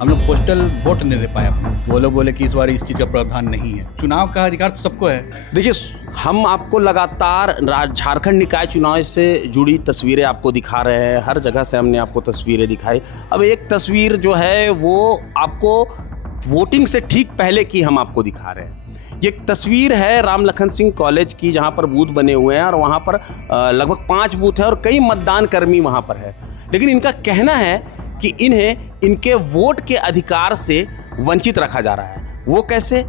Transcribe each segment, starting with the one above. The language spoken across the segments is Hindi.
हम लोग पोस्टल वोट नहीं दे पाए अपना। वो लोग बोले कि इस बार इस चीज़ का प्रावधान नहीं है। चुनाव का अधिकार तो सबको है। देखिए, हम आपको लगातार झारखंड निकाय चुनाव से जुड़ी तस्वीरें आपको दिखा रहे हैं। हर जगह से हमने आपको तस्वीरें दिखाई। अब एक तस्वीर जो है वो आपको वोटिंग से ठीक पहले की हम आपको दिखा रहे हैं। ये एक तस्वीर है राम लखन सिंह कॉलेज की, जहाँ पर बूथ बने हुए हैं और वहाँ पर लगभग 5 बूथ है और कई मतदान कर्मी वहाँ पर है। लेकिन इनका कहना है कि इन्हें इनके वोट के अधिकार से वंचित रखा जा रहा है। वो कैसे?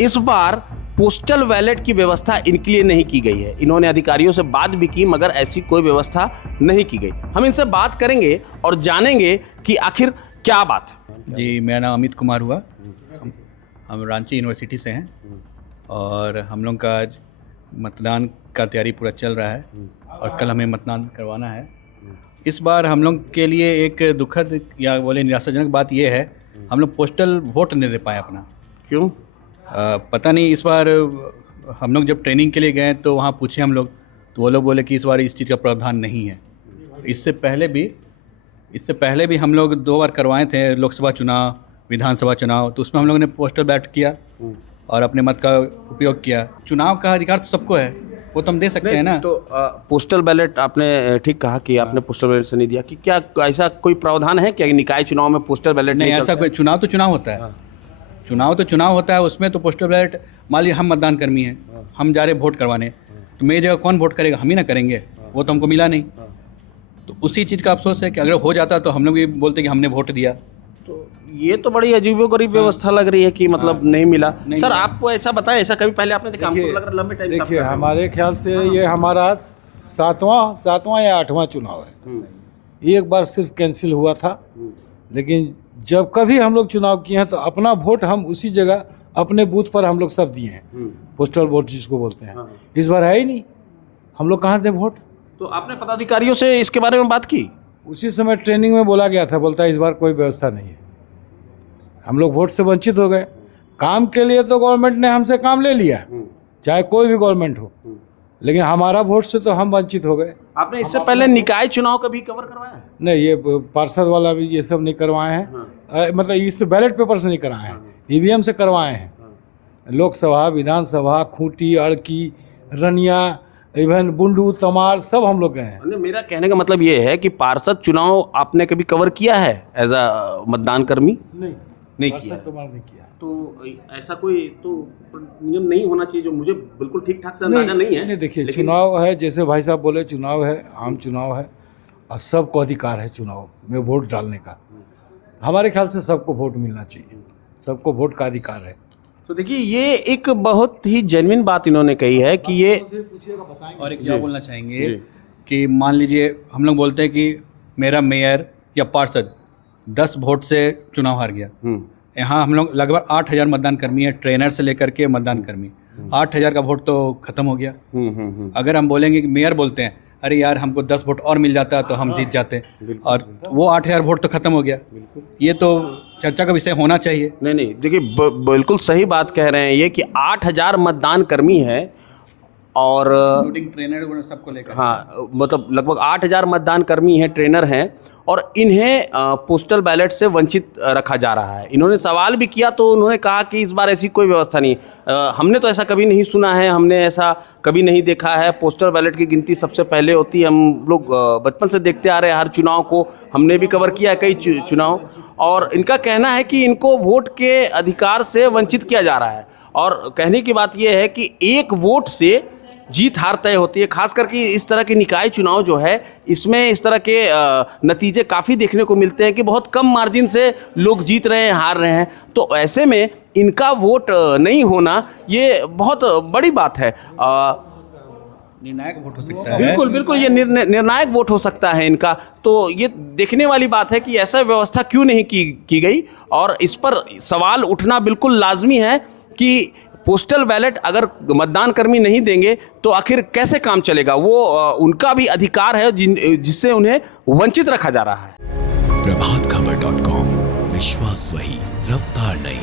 इस बार पोस्टल बैलेट की व्यवस्था इनके लिए नहीं की गई है। इन्होंने अधिकारियों से बात भी की, मगर ऐसी कोई व्यवस्था नहीं की गई। हम इनसे बात करेंगे और जानेंगे कि आखिर क्या बात है। जी, मेरा नाम अमित कुमार हुआ। हम रांची यूनिवर्सिटी से हैं और हम लोग का आज मतदान का तैयारी पूरा चल रहा है और कल हमें मतदान करवाना है। इस बार हम लोग के लिए एक दुखद या बोले निराशाजनक बात यह है, हम लोग पोस्टल वोट नहीं दे पाए अपना। क्यों? पता नहीं। इस बार हम लोग जब ट्रेनिंग के लिए गए तो वहाँ पूछे हम लोग, तो वो लोग बोले कि इस बार इस चीज़ का प्रावधान नहीं है। इससे पहले भी हम लोग 2 बार करवाए थे, लोकसभा चुनाव, विधानसभा चुनाव, तो उसमें हम लोगों ने पोस्टल बैलेट किया और अपने मत का उपयोग किया। चुनाव का अधिकार तो सबको है, वो तो हम दे सकते हैं ना। तो पोस्टल बैलेट आपने ठीक कहा कि आपने पोस्टल बैलेट से नहीं दिया, कि क्या ऐसा कोई प्रावधान है क्या निकाय चुनाव में पोस्टल बैलेट नहीं, नहीं ऐसा कोई चुनाव तो चुनाव होता है। चुनाव तो चुनाव होता है, उसमें तो पोस्टल बैलेट, मान लीजिए हम मतदान कर्मी हैं, हम जा रहे वोट करवाने, तो मेरी जगह कौन वोट करेगा? हम ही ना करेंगे। वो तो हमको मिला नहीं। तो उसी चीज़ का अफसोस है कि अगर हो जाता तो हम लोग भी बोलते कि हमने वोट दिया। तो ये तो बड़ी अजीबोगरीब व्यवस्था लग रही है कि मतलब नहीं मिला। सर, आपको ऐसा बताएं, ऐसा कभी पहले आपने देखा? हमको लग रहा लंबे टाइम से आप देखिए, कर रहे हो। हमारे ख्याल से ये हमारा सातवां या 8वां चुनाव है। एक बार सिर्फ कैंसिल हुआ था, लेकिन जब कभी हम लोग चुनाव किए हैं तो अपना वोट हम उसी जगह अपने बूथ पर हम लोग सब दिए हैं। पोस्टल वोट जिसको बोलते हैं। इस बार है ही नहीं, हम लोग कहाँ से दें वोट? तो आपने पदाधिकारियों से इसके बारे में बात की? उसी समय ट्रेनिंग में बोला गया था, बोलता है इस बार कोई व्यवस्था नहीं है। हम लोग वोट से वंचित हो गए। काम के लिए तो गवर्नमेंट ने हमसे काम ले लिया, चाहे कोई भी गवर्नमेंट हो, लेकिन हमारा वोट से तो हम वंचित हो गए। आपने इससे पहले निकाय चुनाव कभी कवर करवाया है? नहीं, ये पार्षद वाला भी ये सब नहीं करवाए हैं। मतलब इस बैलेट पेपर से नहीं करवाए हैं, ईवीएम से करवाए हैं। लोकसभा, विधानसभा, खूंटी, अड़की, रनिया, इवन बुंडू, तमार, सब हम लोग गए हैं। मेरा कहने का मतलब ये है कि पार्षद चुनाव आपने कभी कवर किया है एज अ मतदान कर्मी? नहीं किया। नहीं किया। तो ऐसा कोई तो नियम नहीं होना चाहिए जो मुझे बिल्कुल ठीक ठाक से अंदाजा नहीं है। नहीं, देखिए, चुनाव है, जैसे भाई साहब बोले, चुनाव है, आम चुनाव है और सबको अधिकार है चुनाव में वोट डालने का। हमारे ख्याल से सबको वोट मिलना चाहिए, सबको वोट का अधिकार है। तो देखिए, ये एक बहुत ही जेन्युइन बात इन्होंने कही है कि ये। और एक क्या बोलना चाहेंगे कि मान लीजिए हम लोग बोलते हैं कि मेरा मेयर या पार्षद 10 वोट से चुनाव हार गया। यहाँ हम लोग लगभग 8,000 मतदान कर्मी है, ट्रेनर से लेकर के मतदान कर्मी। 8,000 का वोट तो खत्म हो गया। अगर हम बोलेंगे कि मेयर बोलते हैं, अरे यार हमको 10 वोट और मिल जाता तो हम जीत जाते, और वो 8,000 वोट तो खत्म हो गया। ये तो चर्चा का विषय होना चाहिए। नहीं, देखिए, बिल्कुल सही बात कह रहे हैं ये कि 8,000 मतदान कर्मी है और ट्रेनर सबको लेकर। हाँ, मतलब लगभग 8,000 मतदान कर्मी हैं, ट्रेनर हैं, और इन्हें पोस्टल बैलेट से वंचित रखा जा रहा है। इन्होंने सवाल भी किया तो उन्होंने कहा कि इस बार ऐसी कोई व्यवस्था नहीं। हमने तो ऐसा कभी नहीं सुना है, हमने ऐसा कभी नहीं देखा है। पोस्टल बैलेट की गिनती सबसे पहले होती है। हम लोग बचपन से देखते आ रहे हैं, हर चुनाव को हमने भी कवर किया है, कई चुनाव। और इनका कहना है कि इनको वोट के अधिकार से वंचित किया जा रहा है। और कहने की बात यह है कि एक वोट से जीत हार तय होती है। खास करके इस तरह के निकाय चुनाव जो है, इसमें इस तरह के नतीजे काफ़ी देखने को मिलते हैं कि बहुत कम मार्जिन से लोग जीत रहे हैं, हार रहे हैं। तो ऐसे में इनका वोट नहीं होना ये बहुत बड़ी बात है। निर्णायक वोट हो सकता है। बिल्कुल, ये निर्णायक वोट हो सकता है इनका। तो ये देखने वाली बात है कि ऐसा व्यवस्था क्यों नहीं की गई, और इस पर सवाल उठना बिल्कुल लाजमी है कि पोस्टल बैलेट अगर मतदान कर्मी नहीं देंगे तो आखिर कैसे काम चलेगा। वो उनका भी अधिकार है जिससे उन्हें वंचित रखा जा रहा है। प्रभातखबर.com, विश्वास वही, रफ्तार नहीं।